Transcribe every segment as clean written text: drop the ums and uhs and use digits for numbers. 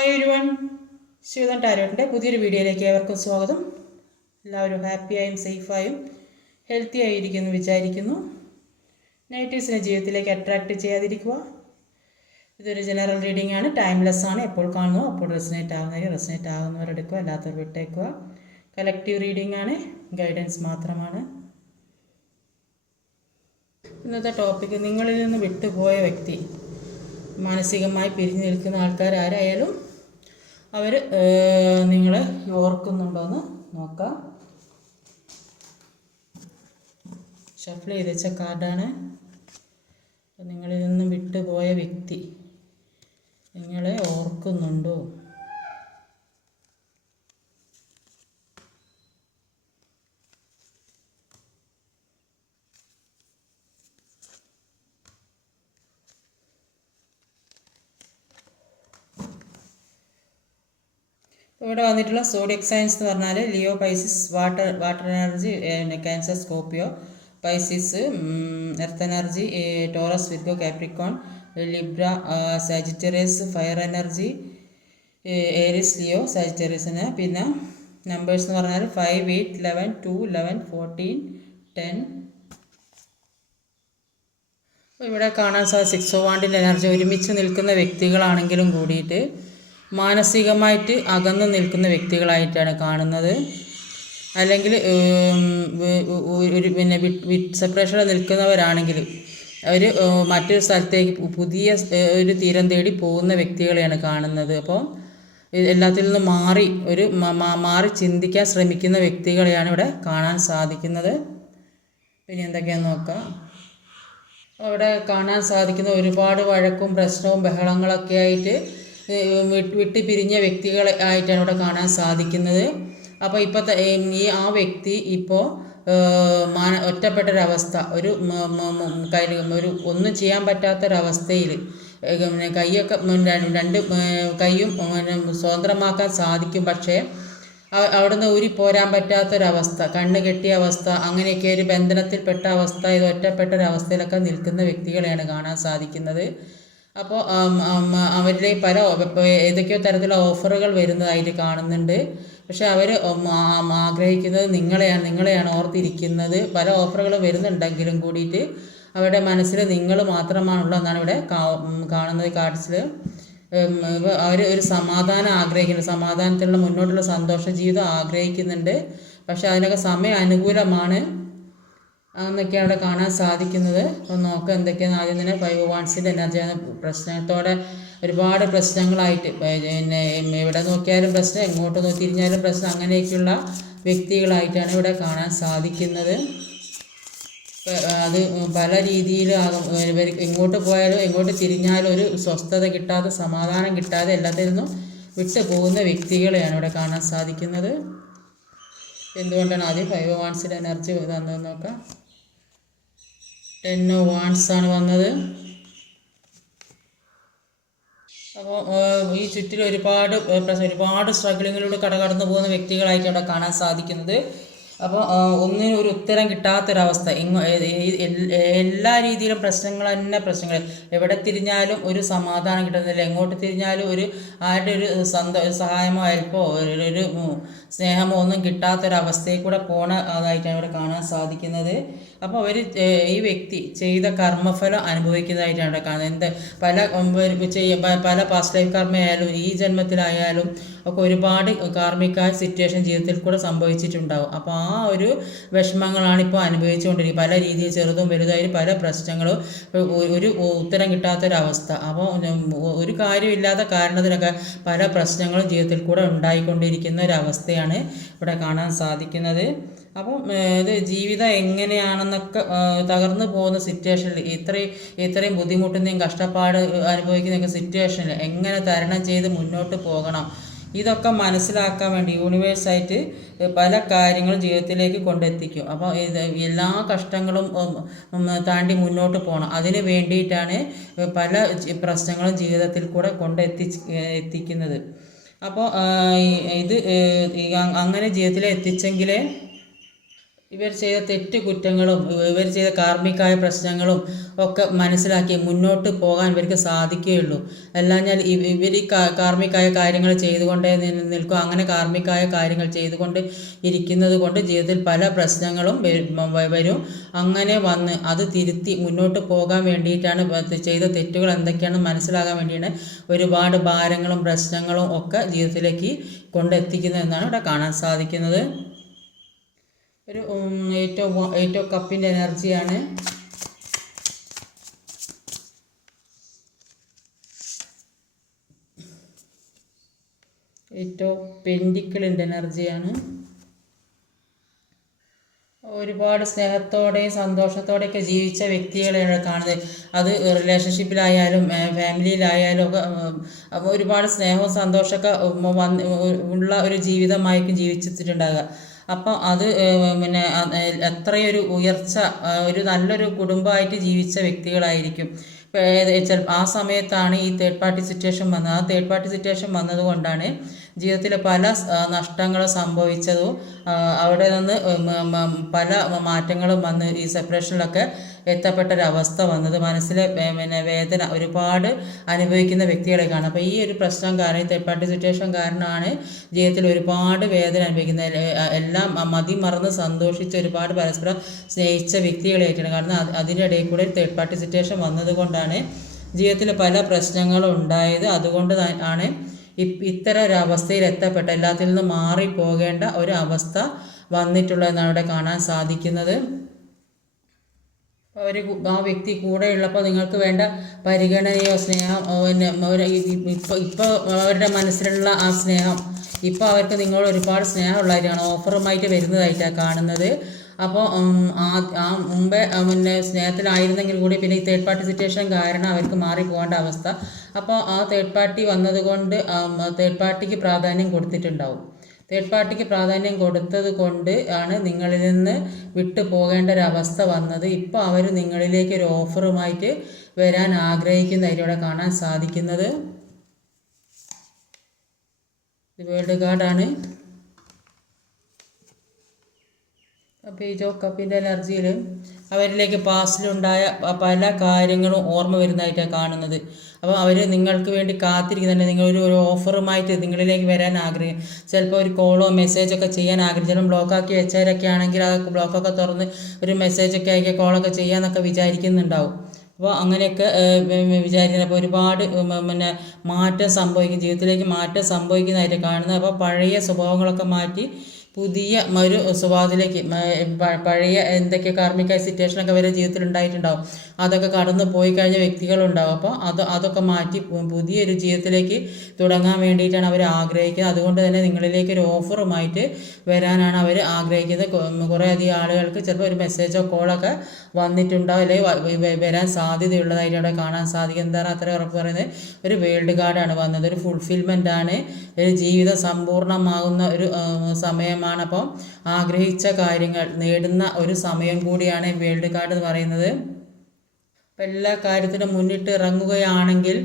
Hi everyone, Shivadan ടാരോട്ടിൻ്റെ പുതിയൊരു വീഡിയോയിലേക്ക് ഏവർക്കും സ്വാഗതം. എല്ലാവരും ഹാപ്പിയായും സേഫായും ഹെൽത്തി ആയിരിക്കുമെന്ന് വിചാരിക്കുന്നു. നെഗറ്റീവ്സിനെ ജീവിതത്തിലേക്ക് അട്രാക്റ്റ് ചെയ്യാതിരിക്കുക. ഇതൊരു ജനറൽ റീഡിംഗ് ആണ്, ടൈംലെസ് ആണ്. എപ്പോൾ കാണുന്നു അപ്പോൾ റെസനേറ്റ് ആകുന്നവരെടുക്കുക, അല്ലാത്തവർ വിട്ടേക്കുക. കളക്റ്റീവ് റീഡിംഗ് ആണ്, ഗൈഡൻസ് മാത്രമാണ്. ഇന്നത്തെ ടോപ്പിക്ക്, നിങ്ങളിൽ നിന്ന് വിട്ടുപോയ വ്യക്തി, മാനസികമായി പിരിഞ്ഞു നിൽക്കുന്ന ആൾക്കാർ ആരായാലും അവർ നിങ്ങളെ ഓർക്കുന്നുണ്ടോയെന്ന് നോക്കാം. ഷഫിൾ ചെയ്ത് വെച്ച കാർഡാണ്. നിങ്ങളിൽ നിന്ന് വിട്ടുപോയ വ്യക്തി നിങ്ങളെ ഓർക്കുന്നുണ്ടോ? ഇവിടെ വന്നിട്ടുള്ള സോഡിയക് സയൻസ് എന്ന് പറഞ്ഞാൽ Leo, Pisces, water energy, Cancer, Scorpio, Pisces, earth energy, Taurus, Virgo, Capricorn, Libra, Sagittarius, fire energy, Aries, Leo, സാജിറ്റേറിയസിന്. പിന്നെ നമ്പേഴ്സ് എന്ന് പറഞ്ഞാൽ 5, 8, 11, 2, 11, 14, 10. ഇവിടെ കാണാൻ സാധിക്കും 6 ഓഫ് വാണ്ടിൻ്റെ എനർജി. ഒരുമിച്ച് നിൽക്കുന്ന വ്യക്തികളാണെങ്കിലും കൂടിയിട്ട് മാനസികമായിട്ട് അകന്നു നിൽക്കുന്ന വ്യക്തികളായിട്ടാണ് കാണുന്നത്. അല്ലെങ്കിൽ ഒരു സെപ്പറേഷനിൽ നിൽക്കുന്നവരാണെങ്കിൽ അവർ മറ്റൊരു സ്ഥലത്തേക്ക് പുതിയ ഒരു തീരം തേടി പോകുന്ന വ്യക്തികളെയാണ് കാണുന്നത്. അപ്പോൾ എല്ലാത്തിൽ നിന്നും മാറി ചിന്തിക്കാൻ ശ്രമിക്കുന്ന വ്യക്തികളെയാണ് ഇവിടെ കാണാൻ സാധിക്കുന്നത്. പിന്നെ എന്തൊക്കെയാണെന്ന് നോക്കാം. അവിടെ കാണാൻ സാധിക്കുന്ന ഒരുപാട് വഴക്കും പ്രശ്നവും ബഹളങ്ങളൊക്കെ ആയിട്ട് വിട്ട് പിരിഞ്ഞ വ്യക്തികളെ ആയിട്ടാണ് ഇവിടെ കാണാൻ സാധിക്കുന്നത്. അപ്പോൾ ഇപ്പോഴത്തെ ആ വ്യക്തി ഇപ്പോൾ ഒറ്റപ്പെട്ടൊരവസ്ഥ, ഒരു ഒന്നും ചെയ്യാൻ പറ്റാത്തൊരവസ്ഥയിൽ കൈയൊക്കെ രണ്ട് കൈയും സ്വതന്ത്രമാക്കാൻ സാധിക്കും. പക്ഷേ അവിടുന്ന് ഊരിപ്പോരാൻ പറ്റാത്തൊരവസ്ഥ, കണ്ണ് കെട്ടിയ അവസ്ഥ, അങ്ങനെയൊക്കെ ഒരു ബന്ധനത്തിൽപ്പെട്ട അവസ്ഥ, ഇത് ഒറ്റപ്പെട്ടൊരവസ്ഥയിലൊക്കെ നിൽക്കുന്ന വ്യക്തികളെയാണ് കാണാൻ സാധിക്കുന്നത്. അപ്പോൾ അവരിലെ പല ഏതൊക്കെയോ തരത്തിലുള്ള ഓഫറുകൾ വരുന്നതായിട്ട് കാണുന്നുണ്ട്. പക്ഷെ അവർ ആഗ്രഹിക്കുന്നത് നിങ്ങളെയാണ് ഓർത്തിരിക്കുന്നത്. പല ഓഫറുകൾ വരുന്നുണ്ടെങ്കിലും കൂടിയിട്ട് അവരുടെ മനസ്സിൽ നിങ്ങൾ മാത്രമാണുള്ളതെന്നാണ് ഇവിടെ കാണുന്നത് കാർഡ്സിൽ. അവർ ഒരു സമാധാനം ആഗ്രഹിക്കുന്നുണ്ട്, സമാധാനത്തിലുള്ള മുന്നോട്ടുള്ള സന്തോഷ ജീവിതം ആഗ്രഹിക്കുന്നുണ്ട്. പക്ഷെ അതിനൊക്കെ സമയം അനുകൂലമാണ് എന്നൊക്കെയാണ് അവിടെ കാണാൻ സാധിക്കുന്നത്. അപ്പോൾ നോക്കാം എന്തൊക്കെയാണ്. ആദ്യം തന്നെ 5 വാൺസിൻ്റെ എനർജിയാണ്. പ്രശ്നത്തോടെ ഒരുപാട് പ്രശ്നങ്ങളായിട്ട്, പിന്നെ എവിടെ നോക്കിയാലും പ്രശ്നം, എങ്ങോട്ട് തിരിഞ്ഞാലും പ്രശ്നം, അങ്ങനെയൊക്കെയുള്ള വ്യക്തികളായിട്ടാണ് ഇവിടെ കാണാൻ സാധിക്കുന്നത്. അത് പല രീതിയിലാകും. ഇവർ എങ്ങോട്ട് പോയാലും എങ്ങോട്ട് തിരിഞ്ഞാലും ഒരു സ്വസ്ഥത കിട്ടാതെ, സമാധാനം കിട്ടാതെ എല്ലാത്തിൽ നിന്നും വിട്ടു പോകുന്ന വ്യക്തികളെയാണ് ഇവിടെ കാണാൻ സാധിക്കുന്നത്. എന്തുകൊണ്ടാണ് ആദ്യം 5 വാൺസിൻ്റെ എനർജി തന്നതെന്ന് നോക്കാം. 10 വാൺസ് ആണ് വന്നത്. അപ്പോൾ ഈ ചുറ്റിൽ ഒരുപാട് സ്ട്രഗിളിങ്ങിലൂടെ കടന്നു പോകുന്ന വ്യക്തികളായിട്ട് അവിടെ കാണാൻ സാധിക്കുന്നത്. അപ്പോൾ ഒന്നിനും ഒരു ഉത്തരം കിട്ടാത്തൊരവസ്ഥ, എല്ലാ രീതിയിലും പ്രശ്നങ്ങൾ. എവിടെ തിരിഞ്ഞാലും ഒരു സമാധാനം കിട്ടുന്നില്ല, എങ്ങോട്ട് തിരിഞ്ഞാലും ആരുടെ ഒരു സഹായമോ ഹെൽപ്പോ ഒരു സ്നേഹമോ ഒന്നും കിട്ടാത്തൊരവസ്ഥയിൽ കൂടെ അതായിട്ടാണ് ഇവിടെ കാണാൻ സാധിക്കുന്നത്. അപ്പോൾ അവർ ഈ വ്യക്തി ചെയ്ത കർമ്മഫലം അനുഭവിക്കുന്നതായിട്ടാണ് ഇവിടെ കാണുന്നത്. പല പാസ്റ്റ് ലൈഫ് കർമ്മയായാലും ഈ ജന്മത്തിലായാലും ഒക്കെ ഒരുപാട് കാർമികമായ സിറ്റുവേഷൻ ജീവിതത്തിൽ കൂടെ സംഭവിച്ചിട്ടുണ്ടാകും. അപ്പോൾ ആ ഒരു വിഷമങ്ങളാണ് ഇപ്പോൾ അനുഭവിച്ചുകൊണ്ടിരിക്കുന്നത്. പല രീതിയിൽ ചെറുതും വലുതായാലും പല പ്രശ്നങ്ങളും, ഒരു ഉത്തരം കിട്ടാത്തൊരവസ്ഥ. അപ്പോൾ ഒരു കാര്യമില്ലാത്ത കാരണത്തിലൊക്കെ പല പ്രശ്നങ്ങളും ജീവിതത്തിൽ കൂടെ ഉണ്ടായിക്കൊണ്ടിരിക്കുന്ന ഒരവസ്ഥയാണ് ഇവിടെ കാണാൻ സാധിക്കുന്നത്. അപ്പം ഇത് ജീവിതം എങ്ങനെയാണെന്നൊക്കെ തകർന്നു പോകുന്ന സിറ്റുവേഷനിൽ, ഇത്രയും ബുദ്ധിമുട്ടുന്നതും കഷ്ടപ്പാട് അനുഭവിക്കുന്നതൊക്കെ സിറ്റുവേഷനിൽ എങ്ങനെ തരണം ചെയ്ത് മുന്നോട്ട് പോകണം, ഇതൊക്കെ മനസ്സിലാക്കാൻ വേണ്ടി യൂണിവേഴ്സായിട്ട് പല കാര്യങ്ങളും ജീവിതത്തിലേക്ക് കൊണ്ടെത്തിക്കും. അപ്പോൾ എല്ലാ കഷ്ടങ്ങളും താണ്ടി മുന്നോട്ട് പോകണം. അതിന് വേണ്ടിയിട്ടാണ് പല പ്രശ്നങ്ങളും ജീവിതത്തിൽ കൂടെ എത്തിക്കുന്നത്. അപ്പോൾ ഇത് അങ്ങനെ ജീവിതത്തിൽ എത്തിച്ചെങ്കിലേ ഇവർ ചെയ്ത തെറ്റുകുറ്റങ്ങളും ഇവർ ചെയ്ത കാർമ്മികമായ പ്രശ്നങ്ങളും ഒക്കെ മനസ്സിലാക്കി മുന്നോട്ട് പോകാൻ ഇവർക്ക് സാധിക്കുകയുള്ളൂ. അല്ലാഞ്ഞാൽ ഇവർ ഈ കാർമ്മികമായ കാര്യങ്ങൾ ചെയ്തുകൊണ്ടേ നിൽക്കും. അങ്ങനെ കാർമ്മികമായ കാര്യങ്ങൾ ചെയ്തുകൊണ്ട് ഇരിക്കുന്നത് കൊണ്ട് ജീവിതത്തിൽ പല പ്രശ്നങ്ങളും വരും. അങ്ങനെ വന്ന് അത് തിരുത്തി മുന്നോട്ട് പോകാൻ വേണ്ടിയിട്ടാണ്, ചെയ്ത തെറ്റുകൾ എന്തൊക്കെയാണെന്ന് മനസ്സിലാകാൻ വേണ്ടിയാണ് ഒരുപാട് ഭാരങ്ങളും പ്രശ്നങ്ങളും ഒക്കെ ജീവിതത്തിലേക്ക് കൊണ്ടെത്തിക്കുന്നതെന്നാണ് ഇവിടെ കാണാൻ സാധിക്കുന്നത്. ഒരു ഏറ്റവും കപ്പിൻ്റെ എനർജിയാണ്. ഏറ്റവും പെൻഡിക്കിളിൻ്റെ എനർജിയാണ്. ഒരുപാട് സ്നേഹത്തോടെയും സന്തോഷത്തോടെയൊക്കെ ജീവിച്ച വ്യക്തികളെയാണ് കാണുന്നത്. അത് റിലേഷൻഷിപ്പിലായാലും ഫാമിലിയിലായാലും ഒക്കെ ഒരുപാട് സ്നേഹവും സന്തോഷമൊക്കെ ഉള്ള ഒരു ജീവിതമായിരിക്കും ജീവിച്ചിട്ടുണ്ടാകുക. അപ്പോൾ അത് പിന്നെ എത്രയൊരു ഉയർച്ച, ഒരു നല്ലൊരു കുടുംബമായിട്ട് ജീവിച്ച വ്യക്തികളായിരിക്കും. ആ സമയത്താണ് ഈ തേർഡ് പാർട്ടി സിറ്റുവേഷൻ വന്നത്. ആ തേർഡ് പാർട്ടി സിറ്റുവേഷൻ വന്നതുകൊണ്ടാണ് ജീവിതത്തിൽ പല നഷ്ടങ്ങളും സംഭവിച്ചതും അവിടെ നിന്ന് പല മാറ്റങ്ങളും വന്ന് ഈ സെപ്പറേഷനിലൊക്കെ എത്തപ്പെട്ടൊരവസ്ഥ വന്നത്. മനസ്സിലെ വേദന ഒരുപാട് അനുഭവിക്കുന്ന വ്യക്തികളെ കാണാം. അപ്പോൾ ഈ ഒരു പ്രശ്നം കാരണം, തേർഡ് പാർട്ടി സിറ്റുവേഷൻ കാരണമാണ് ജീവിതത്തിൽ ഒരുപാട് വേദന അനുഭവിക്കുന്നത്. എല്ലാം മതിമറന്ന് സന്തോഷിച്ച് ഒരുപാട് പരസ്പരം സ്നേഹിച്ച വ്യക്തികളായിട്ടാണ്. കാരണം അതിൻ്റെ ഇടയിൽ കൂടെ തേർഡ് പാർട്ടി സിറ്റുവേഷൻ വന്നതുകൊണ്ടാണ് ജീവിതത്തിൽ പല പ്രശ്നങ്ങളും ഉണ്ടായത്. അതുകൊണ്ട് ആണ് ഇത്തരം ഒരു അവസ്ഥയിൽ എത്തപ്പെട്ട, എല്ലാത്തിൽ നിന്നും മാറിപ്പോകേണ്ട ഒരു അവസ്ഥ വന്നിട്ടുള്ളതെന്നാണ് ഇവിടെ കാണാൻ സാധിക്കുന്നത്. ആ വ്യക്തി കൂടെയുള്ളപ്പോൾ നിങ്ങൾക്ക് വേണ്ട പരിഗണനയോ സ്നേഹം ഇപ്പോൾ അവരുടെ മനസ്സിലുള്ള ആ സ്നേഹം ഇപ്പോൾ അവർക്ക് നിങ്ങൾ ഒരുപാട് സ്നേഹമുള്ളതായിട്ടാണ്, ഓഫറുമായിട്ട് വരുന്നതായിട്ടാണ് കാണുന്നത്. അപ്പോൾ ആ മുമ്പേ സ്നേഹത്തിലായിരുന്നെങ്കിൽ കൂടി പിന്നെ ഈ തേർഡ് പാർട്ടി സിറ്റുവേഷൻ കാരണം അവർക്ക് മാറിപ്പോകേണ്ട അവസ്ഥ. അപ്പോൾ ആ തേർഡ് പാർട്ടി വന്നതുകൊണ്ട് തേർഡ് പാർട്ടിക്ക് പ്രാധാന്യം കൊടുത്തിട്ടുണ്ടാവും. തേർഡ് പാർട്ടിക്ക് പ്രാധാന്യം കൊടുത്തത് കൊണ്ട് ആണ് നിങ്ങളിൽ നിന്ന് വിട്ടു പോകേണ്ട ഒരവസ്ഥ വന്നത്. ഇപ്പോൾ അവർ നിങ്ങളിലേക്ക് ഒരു ഓഫറുമായിട്ട് വരാൻ ആഗ്രഹിക്കുന്നതായിട്ട് ഇവിടെ കാണാൻ സാധിക്കുന്നത്. വേൾഡ് കാർഡാണ്. പേജ് ഓഫ് കപ്പിൻ്റെ എനർജിയിൽ അവരിലേക്ക് പാസ്റ്റിലുണ്ടായ പല കാര്യങ്ങളും ഓർമ്മ വരുന്നതായിട്ടാണ് കാണുന്നത്. അപ്പോൾ അവർ നിങ്ങൾക്ക് വേണ്ടി കാത്തിരിക്കുന്നുണ്ട്. നിങ്ങളൊരു ഓഫറുമായിട്ട് നിങ്ങളിലേക്ക് വരാൻ ആഗ്രഹം, ചിലപ്പോൾ ഒരു കോളോ മെസ്സേജൊക്കെ ചെയ്യാൻ ആഗ്രഹിച്ചാലും ബ്ലോക്കാക്കി വെച്ചവരൊക്കെ ആണെങ്കിൽ ആ ബ്ലോക്കൊക്കെ തുറന്ന് ഒരു മെസ്സേജൊക്കെ അയക്കുക, കോളൊക്കെ ചെയ്യാമെന്നൊക്കെ വിചാരിക്കുന്നുണ്ടാവും. അപ്പോൾ അങ്ങനെയൊക്കെ വിചാരിക്കുന്നത്. അപ്പോൾ ഒരുപാട് മാറ്റം സംഭവിക്കും, ജീവിതത്തിലേക്ക് മാറ്റം സംഭവിക്കുന്നതായിട്ട് കാണുന്നത്. അപ്പോൾ പഴയ സ്വഭാവങ്ങളൊക്കെ മാറ്റി പുതിയ ഒരു സ്വഭാവത്തിലേക്ക്, പഴയ എന്തൊക്കെ കാർമ്മിക സിറ്റുവേഷനൊക്കെ വരെ ജീവിതത്തിൽ ഉണ്ടായിട്ടുണ്ടാവും, അതൊക്കെ കടന്നു പോയി കഴിഞ്ഞ വ്യക്തികളുണ്ടാവും. അപ്പോൾ അതൊക്കെ മാറ്റി പുതിയൊരു ജീവിതത്തിലേക്ക് തുടങ്ങാൻ വേണ്ടിയിട്ടാണ് അവർ ആഗ്രഹിക്കുന്നത്. അതുകൊണ്ട് തന്നെ നിങ്ങളിലേക്ക് ഒരു ഓഫറുമായിട്ട് വരാനാണ് അവർ ആഗ്രഹിക്കുന്നത്. കുറേ അധികം ആളുകൾക്ക് ചിലപ്പോൾ ഒരു മെസ്സേജോ കോളൊക്കെ വന്നിട്ടുണ്ടാവും, അല്ലെങ്കിൽ വരാൻ സാധ്യതയുള്ളതായിട്ട് അവിടെ കാണാൻ സാധിക്കും. എന്താണ് അത്ര ഉറപ്പ് പറയുന്നത്? ഒരു വേൾഡ് കാർഡാണ് വന്നത്. ഒരു ഫുൾഫിൽമെൻ്റ് ആണ്, ഒരു ജീവിതം സമ്പൂർണ്ണമാകുന്ന ഒരു സമയമാണ്. അപ്പോൾ ആഗ്രഹിച്ച കാര്യങ്ങൾ നേടുന്ന ഒരു സമയം കൂടിയാണ് വേൾഡ് കാർഡ് എന്ന് പറയുന്നത്. അപ്പോൾ എല്ലാ കാര്യത്തിനും മുന്നിട്ട് ഇറങ്ങുകയാണെങ്കിൽ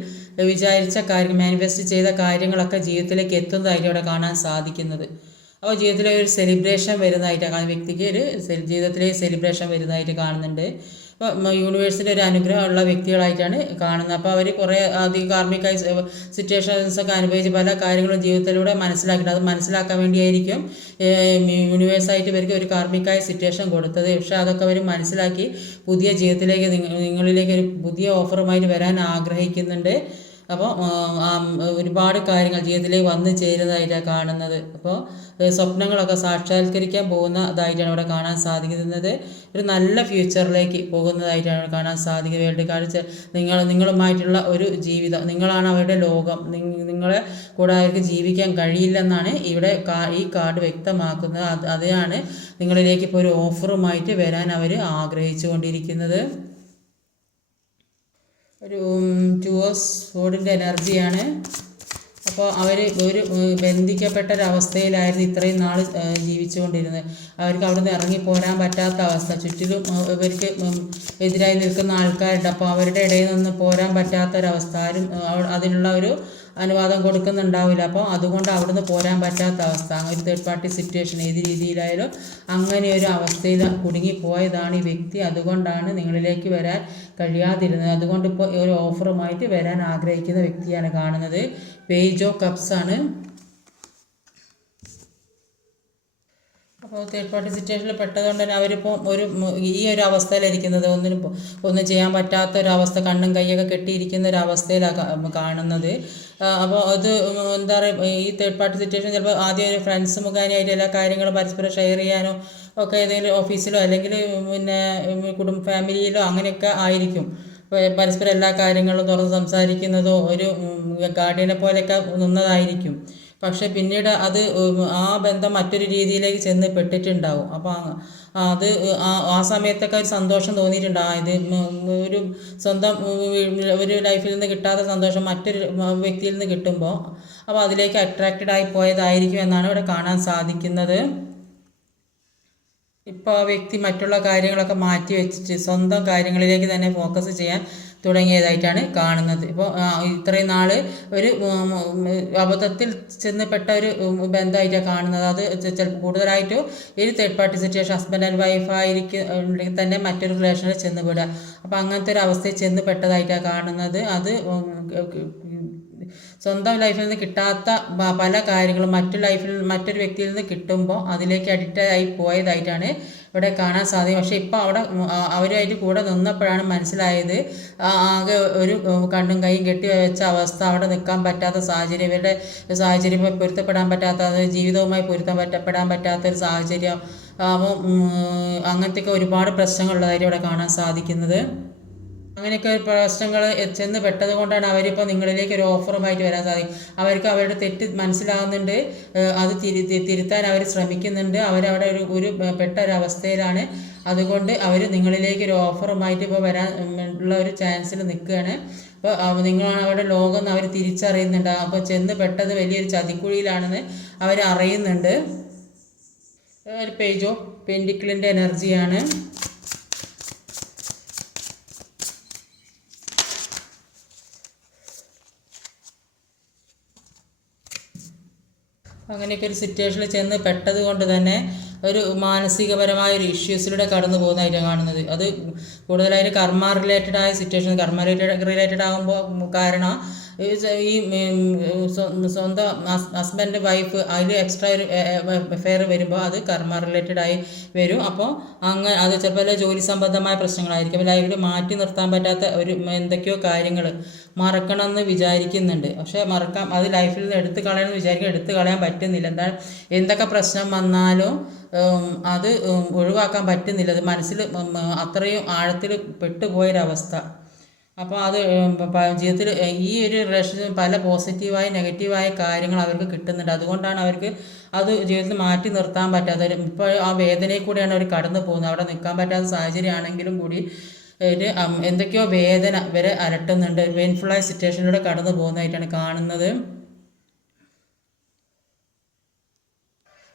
വിചാരിച്ച കാര്യം, മാനിഫെസ്റ്റ് ചെയ്ത കാര്യങ്ങളൊക്കെ ജീവിതത്തിലേക്ക് എത്തുന്നതായിട്ട് ഇവിടെ കാണാൻ സാധിക്കുന്നത്. അപ്പോൾ ജീവിതത്തിലെ ഒരു സെലിബ്രേഷൻ വരുന്നതായിട്ടാണ് കാണുന്നത്. വ്യക്തിക്ക് ഒരു ജീവിതത്തിലെ സെലിബ്രേഷൻ വരുന്നതായിട്ട് കാണുന്നുണ്ട്. അപ്പോൾ യൂണിവേഴ്സിൻ്റെ ഒരു അനുഗ്രഹമുള്ള വ്യക്തികളായിട്ടാണ് കാണുന്നത്. അപ്പോൾ അവർ കുറേ അധികം കാർമ്മിക സിറ്റുവേഷൻസൊക്കെ അനുഭവിച്ച് പല കാര്യങ്ങളും ജീവിതത്തിലൂടെ മനസ്സിലാക്കിയിട്ട് അത് മനസ്സിലാക്കാൻ വേണ്ടിയായിരിക്കും യൂണിവേഴ്സായിട്ട് ഇവർക്ക് ഒരു കാർമ്മികമായ സിറ്റുവേഷൻ കൊടുത്തത്. പക്ഷേ അതൊക്കെ അവർ മനസ്സിലാക്കി പുതിയ ജീവിതത്തിലേക്ക് നിങ്ങളിലേക്ക് ഒരു പുതിയ ഓഫറുമായിട്ട് വരാൻ ആഗ്രഹിക്കുന്നുണ്ട്. അപ്പോൾ ഒരുപാട് കാര്യങ്ങൾ ജീവിതത്തിലേക്ക് വന്നു ചേരുന്നതായിട്ടാണ് കാണുന്നത്. അപ്പോൾ സ്വപ്നങ്ങളൊക്കെ സാക്ഷാത്കരിക്കാൻ പോകുന്നതായിട്ടാണ് ഇവിടെ കാണാൻ സാധിക്കുന്നത്. ഒരു നല്ല ഫ്യൂച്ചറിലേക്ക് പോകുന്നതായിട്ടാണ് കാണാൻ സാധിക്കുന്നത്. വേൾഡ് കാർഡ് നിങ്ങളുമായിട്ടുള്ള ഒരു ജീവിതം, നിങ്ങളാണ് അവരുടെ ലോകം, നിങ്ങളെ കൂടെ അവർക്ക് ജീവിക്കാൻ കഴിയില്ലെന്നാണ് ഇവിടെ ഈ കാർഡ് വ്യക്തമാക്കുന്നത്. അതാണ് നിങ്ങളിലേക്ക് ഇപ്പോൾ ഒരു ഓഫറുമായിട്ട് വരാൻ അവർ ആഗ്രഹിച്ചു കൊണ്ടിരിക്കുന്നത്. ഒരു ടൂവേഴ്സ് ഫോർഡിൻ്റെ എനർജിയാണ്. അപ്പോൾ അവർ ഒരു ബന്ധിക്കപ്പെട്ടൊരവസ്ഥയിലായിരുന്നു ഇത്രയും നാൾ ജീവിച്ചുകൊണ്ടിരുന്നത്. അവർക്ക് അവിടെ നിന്ന് ഇറങ്ങിപ്പോരാൻ പറ്റാത്ത അവസ്ഥ, ചുറ്റിലും ഇവർക്ക് എതിരായി നിൽക്കുന്ന ആൾക്കാരുണ്ട്. അപ്പോൾ അവരുടെ ഇടയിൽ നിന്ന് പോരാൻ പറ്റാത്തൊരവസ്ഥ, ആരും അതിനുള്ള ഒരു അനുവാദം കൊടുക്കുന്നുണ്ടാവില്ല. അപ്പോൾ അതുകൊണ്ട് അവിടുന്ന് പോരാൻ പറ്റാത്ത അവസ്ഥ, ഒരു തേർഡ് പാർട്ടി സിറ്റുവേഷൻ ഏത് രീതിയിലായാലും അങ്ങനെ ഒരു അവസ്ഥയിൽ കുടുങ്ങിപ്പോയതാണ് ഈ വ്യക്തി. അതുകൊണ്ടാണ് നിങ്ങളിലേക്ക് വരാൻ കഴിയാതിരുന്നത്. അതുകൊണ്ട് ഇപ്പോൾ ഒരു ഓഫറുമായിട്ട് വരാൻ ആഗ്രഹിക്കുന്ന വ്യക്തിയാണ് കാണുന്നത്. പേജ് ഓഫ് കപ്സ് ആണ്. അപ്പോൾ തേർഡ് പാർട്ടി സിറ്റുവേഷനിൽ പെട്ടതുകൊണ്ട് തന്നെ അവരിപ്പോൾ ഈ ഒരു അവസ്ഥയിലിരിക്കുന്നത്, ഒന്നും ചെയ്യാൻ പറ്റാത്ത ഒരവസ്ഥ, കണ്ണും കൈയൊക്കെ കെട്ടിയിരിക്കുന്ന ഒരു അവസ്ഥയിലാണ് കാണുന്നത്. അപ്പോൾ അത് എന്താ പറയുക, ഈ തേർഡ് പാർട്ടി സിറ്റുവേഷൻ ചിലപ്പോൾ ആദ്യം ഒരു ഫ്രണ്ട്സ് മുഖേനയായിട്ട് എല്ലാ കാര്യങ്ങളും പരസ്പരം ഷെയർ ചെയ്യാനോ ഒക്കെ ഏതെങ്കിലും ഓഫീസിലോ അല്ലെങ്കിൽ പിന്നെ ഫാമിലിയിലോ അങ്ങനെയൊക്കെ ആയിരിക്കും. പരസ്പരം എല്ലാ കാര്യങ്ങളും തുറന്ന് സംസാരിക്കുന്നതോ ഒരു ഗാർഡിയനെ പോലെയൊക്കെ നിന്നതായിരിക്കും. പക്ഷെ പിന്നീട് അത് ആ ബന്ധം മറ്റൊരു രീതിയിലേക്ക് ചെന്ന് പെട്ടിട്ടുണ്ടാവും. അപ്പോൾ അത് ആ സമയത്തൊക്കെ ഒരു സന്തോഷം തോന്നിയിട്ടുണ്ടാവും. ഇത് ഒരു സ്വന്തം ഒരു ലൈഫിൽ നിന്ന് കിട്ടാത്ത സന്തോഷം മറ്റൊരു വ്യക്തിയിൽ നിന്ന് കിട്ടുമ്പോൾ അപ്പോൾ അതിലേക്ക് അട്രാക്റ്റഡ് ആയി പോയതായിരിക്കും എന്നാണ് ഇവിടെ കാണാൻ സാധിക്കുന്നത്. ഇപ്പോൾ ആ വ്യക്തി മറ്റുള്ള കാര്യങ്ങളൊക്കെ മാറ്റി വെച്ചിട്ട് സ്വന്തം കാര്യങ്ങളിലേക്ക് തന്നെ ഫോക്കസ് ചെയ്യാൻ തുടങ്ങിയതായിട്ടാണ് കാണുന്നത്. ഇപ്പോൾ ഇത്രയും നാൾ ഒരു അബദ്ധത്തിൽ ചെന്നപ്പെട്ട ഒരു ബന്ധമായിട്ടാണ് കാണുന്നത്. അത് ചിലപ്പോൾ കൂടുതലായിട്ടും ഒരു third party situation, husband and wife ആയിരിക്കും തന്നെ മറ്റൊരു റിലേഷനിൽ ചെന്നുപെടുക. അപ്പോൾ അങ്ങനത്തെ ഒരു അവസ്ഥയിൽ ചെന്നുപെട്ടതായിട്ടാണ് കാണുന്നത്. അത് സ്വന്തം ലൈഫിൽ നിന്ന് കിട്ടാത്ത പല കാര്യങ്ങളും മറ്റൊരു വ്യക്തിയിൽ നിന്ന് കിട്ടുമ്പോൾ അതിലേക്ക് അഡിക്റ്റ് ആയി പോയതായിട്ടാണ് ഇവിടെ കാണാൻ സാധിക്കും. പക്ഷേ ഇപ്പോൾ അവിടെ അവരുമായിട്ട് കൂടെ നിന്നപ്പോഴാണ് മനസ്സിലായത് ആകെ ഒരു കണ്ണും കൈയും കെട്ടി വെച്ച അവസ്ഥ, അവിടെ നിൽക്കാൻ പറ്റാത്ത സാഹചര്യം, ഇവരുടെ സാഹചര്യവുമായി പൊരുത്തപ്പെടാൻ പറ്റാത്ത, ജീവിതവുമായി പൊരുത്തപ്പെടാൻ പറ്റാത്ത ഒരു സാഹചര്യം. അപ്പോൾ അങ്ങനത്തെയൊക്കെ ഒരുപാട് പ്രശ്നങ്ങളുള്ളതായിട്ട് ഇവിടെ കാണാൻ സാധിക്കുന്നത്. അങ്ങനെയൊക്കെ പ്രശ്നങ്ങൾ ചെന്ന് പെട്ടത് കൊണ്ടാണ് അവരിപ്പോൾ നിങ്ങളിലേക്ക് ഒരു ഓഫറുമായിട്ട് വരാൻ സാധിക്കും. അവർക്ക് അവരുടെ തെറ്റ് മനസ്സിലാകുന്നുണ്ട്, അത് തിരുത്താൻ അവർ ശ്രമിക്കുന്നുണ്ട്. അവരവിടെ ഒരു പെട്ട ഒരവസ്ഥയിലാണ്. അതുകൊണ്ട് അവർ നിങ്ങളിലേക്ക് ഒരു ഓഫറുമായിട്ട് ഇപ്പോൾ വരാൻ ഉള്ള ഒരു ചാൻസിൽ നിൽക്കുകയാണ്. അപ്പോൾ നിങ്ങളാണ് അവരുടെ ലോകം എന്ന് അവർ തിരിച്ചറിയുന്നുണ്ട്. അപ്പോൾ ചെന്ന് പെട്ടത് വലിയൊരു ചതിക്കുഴിയിലാണെന്ന് അവർ അറിയുന്നുണ്ട്. ഒരു പേജ് ഓഫ് പെൻഡിക്കിളിൻ്റെ എനർജിയാണ്. അങ്ങനെയൊക്കെ ഒരു സിറ്റുവേഷനിൽ ചെന്ന് പെട്ടത് കൊണ്ട് തന്നെ ഒരു മാനസികപരമായ ഒരു ഇഷ്യൂസിലൂടെ കടന്നു പോകുന്നതായിട്ടാണ് കാണുന്നത്. അത് കൂടുതലായിട്ട് കർമ്മ റിലേറ്റഡ് ആയ സിറ്റുവേഷൻ, കർമ്മ റിലേറ്റഡ് ആകുമ്പോൾ കാരണം ഈ സ്വന്തം ഹസ്ബൻഡ് വൈഫ് അതിൽ എക്സ്ട്രാ ഒരു അഫെയർ വരുമ്പോൾ അത് കർമ്മ റിലേറ്റഡ് ആയി വരും. അപ്പോൾ അത് ചിലപ്പോൾ ജോലി സംബന്ധമായ പ്രശ്നങ്ങളായിരിക്കും. ലൈഫിൽ മാറ്റി നിർത്താൻ പറ്റാത്ത എന്തൊക്കെയോ കാര്യങ്ങൾ മറക്കണമെന്ന് വിചാരിക്കുന്നുണ്ട്. പക്ഷേ അത് ലൈഫിൽ നിന്ന് എടുത്തു കളയണമെന്ന് വിചാരിക്കും, എടുത്തു കളയാൻ പറ്റുന്നില്ല. എന്തൊക്കെ പ്രശ്നം വന്നാലും അത് ഒഴിവാക്കാൻ പറ്റുന്നില്ല. അത് മനസ്സിൽ അത്രയും ആഴത്തിൽ പെട്ടുപോയൊരവസ്ഥ. അപ്പോൾ അത് ജീവിതത്തിൽ ഈ ഒരു റിലേഷൻഷിപ്പ് പല പോസിറ്റീവായ നെഗറ്റീവായ കാര്യങ്ങൾ അവർക്ക് കിട്ടുന്നുണ്ട്. അതുകൊണ്ടാണ് അവർക്ക് അത് ജീവിതത്തിൽ മാറ്റി നിർത്താൻ പറ്റാത്ത ഇപ്പോൾ ആ വേദനയിൽ കൂടെയാണ് അവർ കടന്നു പോകുന്നത്. അവിടെ നിൽക്കാൻ പറ്റാത്ത സാഹചര്യമാണെങ്കിലും കൂടി എന്തൊക്കെയോ വേദന വരെ അലട്ടുന്നുണ്ട്. പെയിൻഫുള്ളായ സിറ്റുവേഷനിലൂടെ കടന്നു പോകുന്നതായിട്ടാണ് കാണുന്നത്.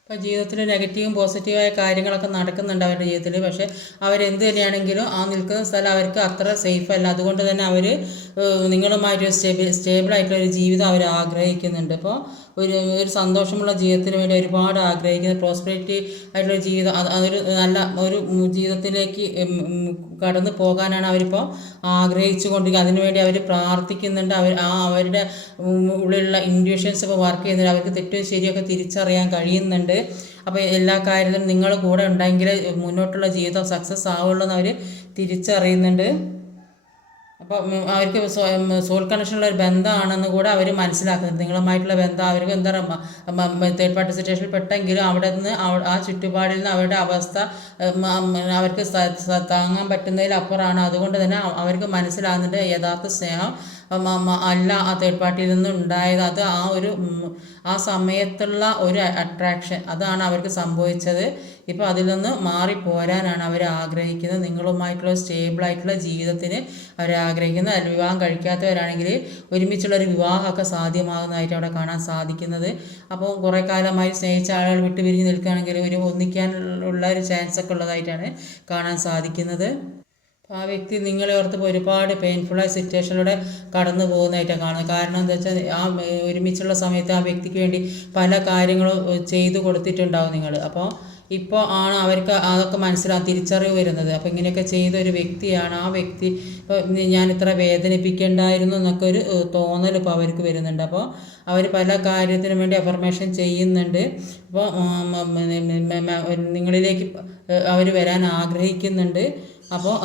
ഇപ്പോൾ ജീവിതത്തിൽ നെഗറ്റീവും പോസിറ്റീവായ കാര്യങ്ങളൊക്കെ നടക്കുന്നുണ്ട് അവരുടെ ജീവിതത്തിൽ. പക്ഷേ അവരെന്ത് തന്നെയാണെങ്കിലും ആ നിൽക്കുന്ന സ്ഥലം അവർക്ക് അത്ര സേഫ് അല്ല. അതുകൊണ്ട് തന്നെ അവർ നിങ്ങളുമായിട്ടൊരു സ്റ്റേബിളായിട്ടുള്ളൊരു ജീവിതം അവർ ആഗ്രഹിക്കുന്നുണ്ട്. അപ്പോൾ ഒരു സന്തോഷമുള്ള ജീവിതത്തിന് വേണ്ടി ഒരുപാട് ആഗ്രഹിക്കുന്ന പ്രോസ്പെരിറ്റി ആയിട്ടുള്ളൊരു ജീവിതം, അതൊരു നല്ല ഒരു ജീവിതത്തിലേക്ക് കടന്നു പോകാനാണ് അവരിപ്പോൾ ആഗ്രഹിച്ചു കൊണ്ടിരിക്കുക. അതിനുവേണ്ടി അവർ പ്രാർത്ഥിക്കുന്നുണ്ട്. അവരുടെ ഉള്ളിലുള്ള ഇൻഡ്യൂഷൻസ് ഇപ്പോൾ വർക്ക് ചെയ്യുന്നുണ്ട്. അവർക്ക് തെറ്റും ശരിയൊക്കെ തിരിച്ചറിയാൻ കഴിയുന്നുണ്ട്. അപ്പോൾ എല്ലാ കാര്യത്തിലും നിങ്ങൾ കൂടെ ഉണ്ടെങ്കിൽ മുന്നോട്ടുള്ള ജീവിതം സക്സസ് ആവുള്ളൂ എന്ന് അവർ തിരിച്ചറിയുന്നുണ്ട്. അപ്പോൾ അവർക്ക് സോൾ കണക്ഷനുള്ള ഒരു ബന്ധമാണെന്ന് കൂടെ അവർ മനസ്സിലാക്കുന്നുണ്ട്. നിങ്ങളുമായിട്ടുള്ള ബന്ധം അവർക്ക് എന്താ പറയുക, തേർഡ് പാർട്ടി സിറ്റുവേഷനിൽ പെട്ടെങ്കിലും അവിടെ നിന്ന് ആ ചുറ്റുപാടിൽ നിന്ന് അവരുടെ അവസ്ഥ അവർക്ക് താങ്ങാൻ പറ്റുന്നതിലപ്പുറമാണ്. അതുകൊണ്ട് തന്നെ അവർക്ക് മനസ്സിലാകുന്നുണ്ട് യഥാർത്ഥ സ്നേഹം അല്ല ആ തേർഡ് പാർട്ടിയിൽ നിന്ന് ഉണ്ടായത്. അത് ആ സമയത്തുള്ള ഒരു അട്രാക്ഷൻ, അതാണ് അവർക്ക് സംഭവിച്ചത്. ഇപ്പോൾ അതിൽ നിന്ന് മാറിപ്പോരാനാണ് അവർ ആഗ്രഹിക്കുന്നത്. നിങ്ങളുമായിട്ടുള്ള സ്റ്റേബിളായിട്ടുള്ള ജീവിതത്തിന് അവർ ആഗ്രഹിക്കുന്നത്. അതിൽ വിവാഹം കഴിക്കാത്തവരാണെങ്കിൽ ഒരുമിച്ചുള്ളൊരു വിവാഹമൊക്കെ സാധ്യമാകുന്നതായിട്ട് അവിടെ കാണാൻ സാധിക്കുന്നത്. അപ്പോൾ കുറേ കാലമായി സ്നേഹിച്ച ആളുകൾ വിട്ടുപിരിഞ്ഞ് നിൽക്കുകയാണെങ്കിൽ ഒരു ഒന്നിക്കാനുള്ള ഒരു ചാൻസൊക്കെ ഉള്ളതായിട്ടാണ് കാണാൻ സാധിക്കുന്നത്. ആ വ്യക്തി നിങ്ങളെ ഓർത്ത് ഒരുപാട് പെയിൻഫുള്ളായ സിറ്റുവേഷനിലൂടെ കടന്നു പോകുന്നതായിട്ടാണ് കാണുന്നത്. കാരണം എന്താ വെച്ചാൽ ഒരുമിച്ചുള്ള സമയത്ത് ആ വ്യക്തിക്ക് വേണ്ടി പല കാര്യങ്ങളും ചെയ്തു കൊടുത്തിട്ടുണ്ടാവും നിങ്ങൾ. അപ്പോൾ ഇപ്പോൾ ആണ് അവർക്ക് അതൊക്കെ തിരിച്ചറിവ് വരുന്നത്. അപ്പോൾ ഇങ്ങനെയൊക്കെ ചെയ്തൊരു വ്യക്തിയാണ് ആ വ്യക്തി. ഇപ്പോൾ ഞാൻ ഇത്ര വേദനിപ്പിക്കേണ്ടായിരുന്നു എന്നൊക്കെ ഒരു തോന്നൽ ഇപ്പോൾ അവർക്ക് വരുന്നുണ്ട്. അപ്പോൾ അവർ പല കാര്യത്തിനും വേണ്ടി അഫർമേഷൻ ചെയ്യുന്നുണ്ട്. അപ്പോൾ നിങ്ങളിലേക്ക് അവർ വരാൻ ആഗ്രഹിക്കുന്നുണ്ട്. അപ്പോൾ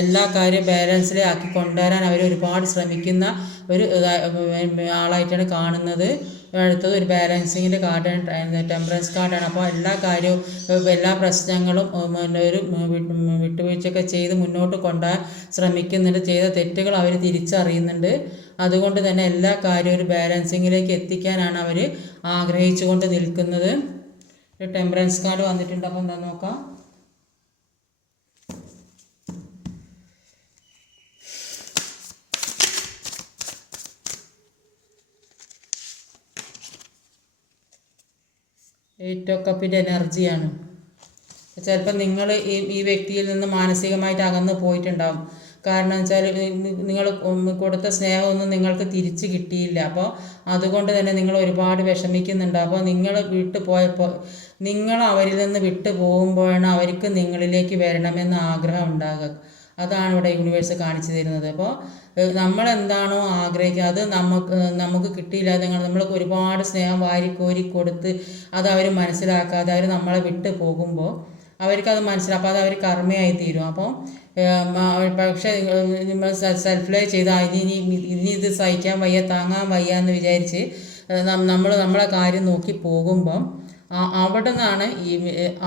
എല്ലാ കാര്യം ബാലൻസിലാക്കി കൊണ്ടുവരാൻ അവർ ഒരുപാട് ശ്രമിക്കുന്ന ഒരു ആളായിട്ടാണ് കാണുന്നത്. അടുത്തത് ഒരു ബാലൻസിങ്ങിൻ്റെ കാർഡാണ്, ടെമ്പറൻസ് കാർഡാണ്. അപ്പോൾ എല്ലാ കാര്യവും എല്ലാ പ്രശ്നങ്ങളും ഒരു വിട്ടുവീഴ്ചയൊക്കെ ചെയ്ത് മുന്നോട്ട് കൊണ്ടുപോകാൻ ശ്രമിക്കുന്നുണ്ട്. ചെയ്ത തെറ്റുകൾ അവർ തിരിച്ചറിയുന്നുണ്ട്. അതുകൊണ്ട് തന്നെ എല്ലാ കാര്യവും ഒരു ബാലൻസിങ്ങിലേക്ക് എത്തിക്കാനാണ് അവർ ആഗ്രഹിച്ചുകൊണ്ട് നിൽക്കുന്നത്. ഒരു ടെമ്പറൻസ് കാർഡ് വന്നിട്ടുണ്ട്. അപ്പോൾ എന്താ നോക്കാം. എയ്റ്റ് ഓഫ് കപ്പിൻ്റെ എനർജിയാണ്. ചിലപ്പോൾ നിങ്ങൾ ഈ വ്യക്തിയിൽ നിന്ന് മാനസികമായിട്ട് അകന്ന് പോയിട്ടുണ്ടാകും. കാരണം വെച്ചാൽ നിങ്ങൾ കൊടുത്ത സ്നേഹമൊന്നും നിങ്ങൾക്ക് തിരിച്ച് കിട്ടിയില്ല. അപ്പോൾ അതുകൊണ്ട് തന്നെ നിങ്ങൾ ഒരുപാട് വിഷമിക്കുന്നുണ്ട്. അപ്പോൾ നിങ്ങൾ പോയപ്പോൾ നിങ്ങൾ അവരിൽ നിന്ന് വിട്ടു പോകുമ്പോഴാണ് അവർക്ക് നിങ്ങളിലേക്ക് വരണമെന്ന് ആഗ്രഹം ഉണ്ടാകുക. അതാണ് ഇവിടെ യൂണിവേഴ്സ് കാണിച്ചു തരുന്നത്. അപ്പോൾ നമ്മളെന്താണോ ആഗ്രഹിക്കുക അത് നമുക്ക് കിട്ടിയില്ല. നമ്മൾ ഒരുപാട് സ്നേഹം വാരിക്കോരി കൊടുത്ത് അത് അവർ മനസ്സിലാക്കാതെ അവർ നമ്മളെ വിട്ട് പോകുമ്പോൾ അവർക്കത് മനസ്സിലാക്കും. അപ്പോൾ അത് അവർ കർമ്മയായി തീരും. അപ്പോൾ പക്ഷേ നമ്മൾ സെൽഫ് ലൈവ് ചെയ്ത് ഇനി ഇത് സഹിക്കാൻ വയ്യ, താങ്ങാൻ വയ്യ എന്ന് വിചാരിച്ച് നമ്മളെ കാര്യം നോക്കി പോകുമ്പം അവിടെ നിന്നാണ്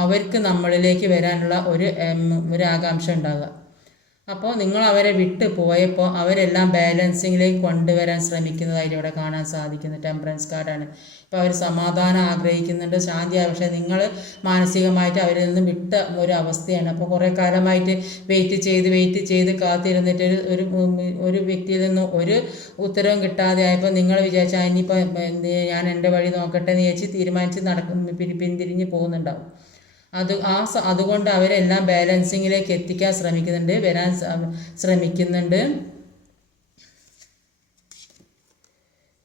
അവർക്ക് നമ്മളിലേക്ക് വരാനുള്ള ഒരു ആകാംക്ഷ ഉണ്ടാകുക. അപ്പോൾ നിങ്ങൾ അവരെ വിട്ട് പോയപ്പോൾ അവരെല്ലാം ബാലൻസിങ്ങിലേക്ക് കൊണ്ടുവരാൻ ശ്രമിക്കുന്നതായിട്ട് ഇവിടെ കാണാൻ സാധിക്കുന്നു. ടെമ്പറൻസ് കാർഡാണ്. ഇപ്പോൾ അവർ സമാധാനം ആഗ്രഹിക്കുന്നുണ്ട്, ശാന്തി. പക്ഷേ നിങ്ങൾ മാനസികമായിട്ട് അവരിൽ നിന്ന് വിട്ട ഒരു അവസ്ഥയാണ്. അപ്പോൾ കുറേ കാലമായിട്ട് വെയിറ്റ് ചെയ്ത് കാത്തിരുന്നിട്ട് ഒരു വ്യക്തിയിൽ നിന്ന് ഒരു ഉത്തരവും കിട്ടാതെ ആയപ്പോൾ നിങ്ങൾ വിചാരിച്ചാൽ ഇനിയിപ്പോൾ ഞാൻ എൻ്റെ വഴി നോക്കട്ടെ എന്ന് വിചാരിച്ച് തീരുമാനിച്ച് പിന്തിരിഞ്ഞ് പോകുന്നുണ്ടാവും. അതുകൊണ്ട് അവരെല്ലാം ബാലൻസിങ്ങിലേക്ക് എത്തിക്കാൻ ശ്രമിക്കുന്നുണ്ട്, വരാൻ ശ്രമിക്കുന്നുണ്ട്.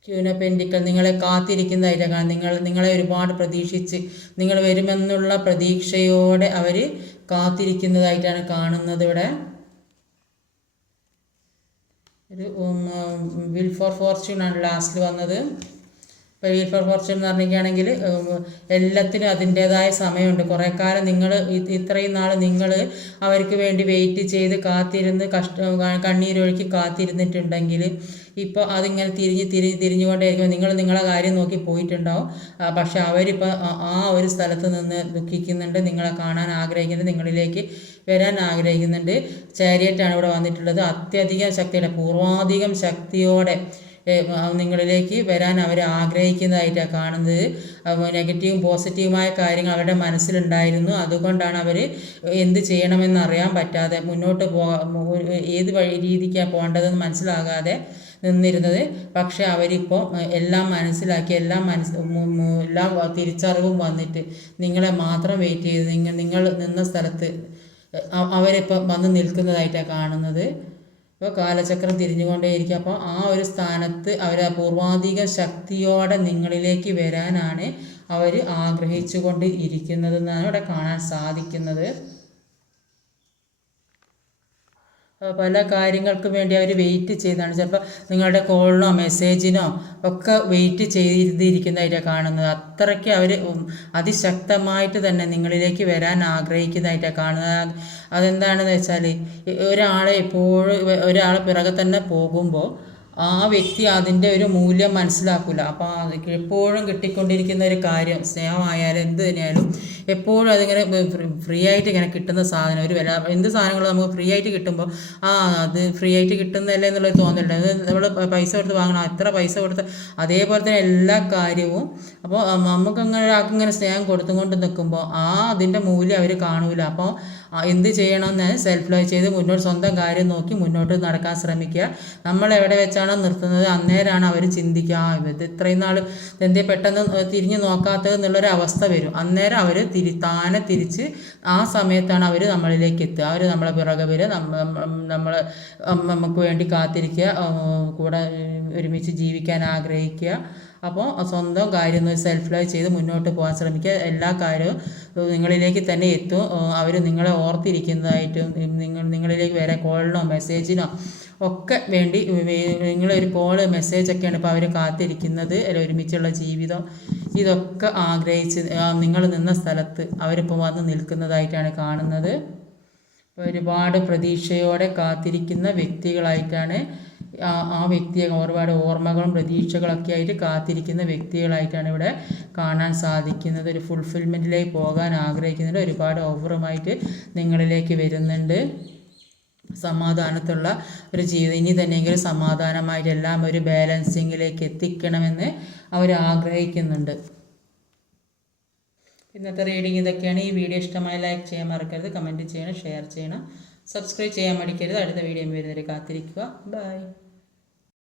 ക്യൂൻ ഓഫ് പെന്റിക്കിൾ നിങ്ങളെ കാത്തിരിക്കുന്നതായിട്ട് കാണാം. നിങ്ങളെ ഒരുപാട് പ്രതീക്ഷിച്ച് നിങ്ങൾ വരുമെന്നുള്ള പ്രതീക്ഷയോടെ അവർ കാത്തിരിക്കുന്നതായിട്ടാണ് കാണുന്നത്. ഇവിടെ ഒരു വിൽ ഫോർ ഫോർച്യൂൺ ആണ് ലാസ്റ്റിൽ വന്നത്. ഇപ്പോൾ വീൽ ഫോർ ഫോർച്യൂൺ എന്ന് പറഞ്ഞിരിക്കുകയാണെങ്കിൽ എല്ലാത്തിനും അതിൻ്റേതായ സമയമുണ്ട്. കുറേ കാലം നിങ്ങൾ ഇത്രയും നാൾ നിങ്ങൾ അവർക്ക് വേണ്ടി വെയിറ്റ് ചെയ്ത് കാത്തിരുന്ന് കണ്ണീരൊഴുക്കി കാത്തിരുന്നിട്ടുണ്ടെങ്കിൽ ഇപ്പോൾ അതിങ്ങനെ തിരിഞ്ഞുകൊണ്ടേയിരിക്കും. നിങ്ങളെ കാര്യം നോക്കി പോയിട്ടുണ്ടാവും. പക്ഷെ അവരിപ്പോൾ ആ ഒരു സ്ഥലത്ത് നിന്ന് ദുഃഖിക്കുന്നുണ്ട്, നിങ്ങളെ കാണാൻ ആഗ്രഹിക്കുന്നുണ്ട്, നിങ്ങളിലേക്ക് വരാൻ ആഗ്രഹിക്കുന്നുണ്ട്. ചാരിയറ്റാണ് ഇവിടെ വന്നിട്ടുള്ളത്. അത്യധികം ശക്തിയുടെ പൂർവാധികം ശക്തിയോടെ നിങ്ങളിലേക്ക് വരാൻ അവർ ആഗ്രഹിക്കുന്നതായിട്ടാണ് കാണുന്നത്. നെഗറ്റീവും പോസിറ്റീവുമായ കാര്യങ്ങൾ അവരുടെ മനസ്സിലുണ്ടായിരുന്നു. അതുകൊണ്ടാണ് അവർ എന്ത് ചെയ്യണമെന്ന് അറിയാൻ പറ്റാതെ മുന്നോട്ട് ഏത് രീതിക്കാണ് പോകേണ്ടതെന്ന് മനസ്സിലാകാതെ നിന്നിരുന്നത്. പക്ഷെ അവരിപ്പോൾ എല്ലാം മനസ്സിലാക്കി എല്ലാം തിരിച്ചറിവും വന്നിട്ട് നിങ്ങളെ മാത്രം വെയിറ്റ് ചെയ്ത് നിങ്ങൾ നിന്ന സ്ഥലത്ത് അവരിപ്പോൾ വന്ന് നിൽക്കുന്നതായിട്ടാണ് കാണുന്നത്. ഇപ്പോൾ കാലചക്രം തിരിഞ്ഞുകൊണ്ടേയിരിക്കും. അപ്പോൾ ആ ഒരു സ്ഥാനത്ത് അവർ പൂർവാധികം ശക്തിയോടെ നിങ്ങളിലേക്ക് വരാനാണ് അവർ ആഗ്രഹിച്ചു ഇരിക്കുന്നതെന്നാണ് ഇവിടെ കാണാൻ സാധിക്കുന്നത്. പല കാര്യങ്ങൾക്കും വേണ്ടി അവർ വെയിറ്റ് ചെയ്താണ്. ചിലപ്പോൾ നിങ്ങളുടെ കോളിനോ മെസ്സേജിനോ ഒക്കെ വെയിറ്റ് ചെയ്തിരിക്കുന്നതായിട്ടാണ് കാണുന്നത്. അത്രയ്ക്ക് അവർ അതിശക്തമായിട്ട് തന്നെ നിങ്ങളിലേക്ക് വരാൻ ആഗ്രഹിക്കുന്നതായിട്ടാണ് കാണുന്നത്. അതെന്താണെന്ന് വെച്ചാൽ ഒരാളെ പിറകെ തന്നെ പോകുമ്പോൾ ആ വ്യക്തി അതിൻ്റെ ഒരു മൂല്യം മനസ്സിലാക്കില്ല. അപ്പോൾ എപ്പോഴും കിട്ടിക്കൊണ്ടിരിക്കുന്ന ഒരു കാര്യം സ്നേഹമായാലും എന്ത് തന്നെയായാലും എപ്പോഴും അതിങ്ങനെ ഫ്രീ ആയിട്ട് ഇങ്ങനെ കിട്ടുന്ന സാധനം ഒരു വില എന്ത് സാധനങ്ങളും നമുക്ക് ഫ്രീ ആയിട്ട് കിട്ടുമ്പോൾ അത് ഫ്രീ ആയിട്ട് കിട്ടുന്നതല്ലേ എന്നുള്ളൊരു തോന്നലുണ്ട്. അത് നമ്മൾ പൈസ കൊടുത്ത് വാങ്ങണം, എത്ര പൈസ കൊടുത്ത് അതേപോലെ തന്നെ എല്ലാ കാര്യവും. അപ്പോൾ നമുക്കങ്ങനെ ഒരാൾക്കിങ്ങനെ സ്നേഹം കൊടുത്തുകൊണ്ട് നിൽക്കുമ്പോൾ അതിൻ്റെ മൂല്യം അവർ കാണൂല. അപ്പോൾ എന്ത് ചെയ്യണമെന്ന് സെൽഫ് ലവ് ചെയ്ത് മുന്നോട്ട് സ്വന്തം കാര്യം നോക്കി മുന്നോട്ട് നടക്കാൻ ശ്രമിക്കുക. നമ്മൾ എവിടെ വെച്ചാണോ നിർത്തുന്നത് അന്നേരമാണ് അവർ ചിന്തിക്കുക, ഇത് ഇത്രയും നാൾ എന്തേ പെട്ടെന്ന് തിരിഞ്ഞു നോക്കാത്തത് എന്നുള്ളൊരു അവസ്ഥ വരും. അന്നേരം അവർ താനെ തിരിച്ച് ആ സമയത്താണ് അവർ നമ്മളിലേക്ക് എത്തുക. അവർ നമ്മളെ പിറകെ വരിക, നമുക്ക് വേണ്ടി കാത്തിരിക്കുക, കൂടെ ഒരുമിച്ച് ജീവിക്കാൻ ആഗ്രഹിക്കുക. അപ്പോൾ സ്വന്തം കാര്യം സെൽഫ് ലവ് ചെയ്ത് മുന്നോട്ട് പോകാൻ ശ്രമിക്കുക. എല്ലാ കാര്യവും നിങ്ങളിലേക്ക് തന്നെ എത്തും. അവർ നിങ്ങളെ ഓർത്തിരിക്കുന്നതായിട്ടും നിങ്ങളിലേക്ക് വരാൻ കോളിനോ മെസ്സേജിനോ ഒക്കെ വേണ്ടി നിങ്ങളൊരു കോള് മെസ്സേജൊക്കെയാണ് ഇപ്പോൾ അവർ കാത്തിരിക്കുന്നത്. ഒരുമിച്ചുള്ള ജീവിതം ഇതൊക്കെ ആഗ്രഹിച്ച് നിങ്ങൾ നിന്ന സ്ഥലത്ത് അവരിപ്പോൾ വന്ന് നിൽക്കുന്നതായിട്ടാണ് കാണുന്നത്. ഒരുപാട് പ്രതീക്ഷയോടെ കാത്തിരിക്കുന്ന വ്യക്തികളായിട്ടാണ് ആ വ്യക്തിയെ ഒരുപാട് ഓർമ്മകളും പ്രതീക്ഷകളൊക്കെ ആയിട്ട് കാത്തിരിക്കുന്ന വ്യക്തികളായിട്ടാണ് ഇവിടെ കാണാൻ സാധിക്കുന്നത്. ഒരു ഫുൾഫിൽമെൻറ്റിലേക്ക് പോകാൻ ആഗ്രഹിക്കുന്നുണ്ട്. ഒരുപാട് ഓഫറുമായിട്ട് നിങ്ങളിലേക്ക് വരുന്നുണ്ട്. സമാധാനത്തുള്ള ഒരു ജീവിതം ഇനി തന്നെയെങ്കിലും സമാധാനമായിട്ട് എല്ലാം ഒരു ബാലൻസിങ്ങിലേക്ക് എത്തിക്കണമെന്ന് അവർ ആഗ്രഹിക്കുന്നുണ്ട്. ഇന്നത്തെ റീഡിങ് ഇതൊക്കെയാണ്. ഈ വീഡിയോ ഇഷ്ടമായി ലൈക്ക് ചെയ്യാൻ മറക്കരുത്, കമൻറ്റ് ചെയ്യണം, ഷെയർ ചെയ്യണം, സബ്സ്ക്രൈബ് ചെയ്യാൻ മടിക്കരുത്. അടുത്ത വീഡിയോ വരുന്നവരെ കാത്തിരിക്കുക. ബൈ.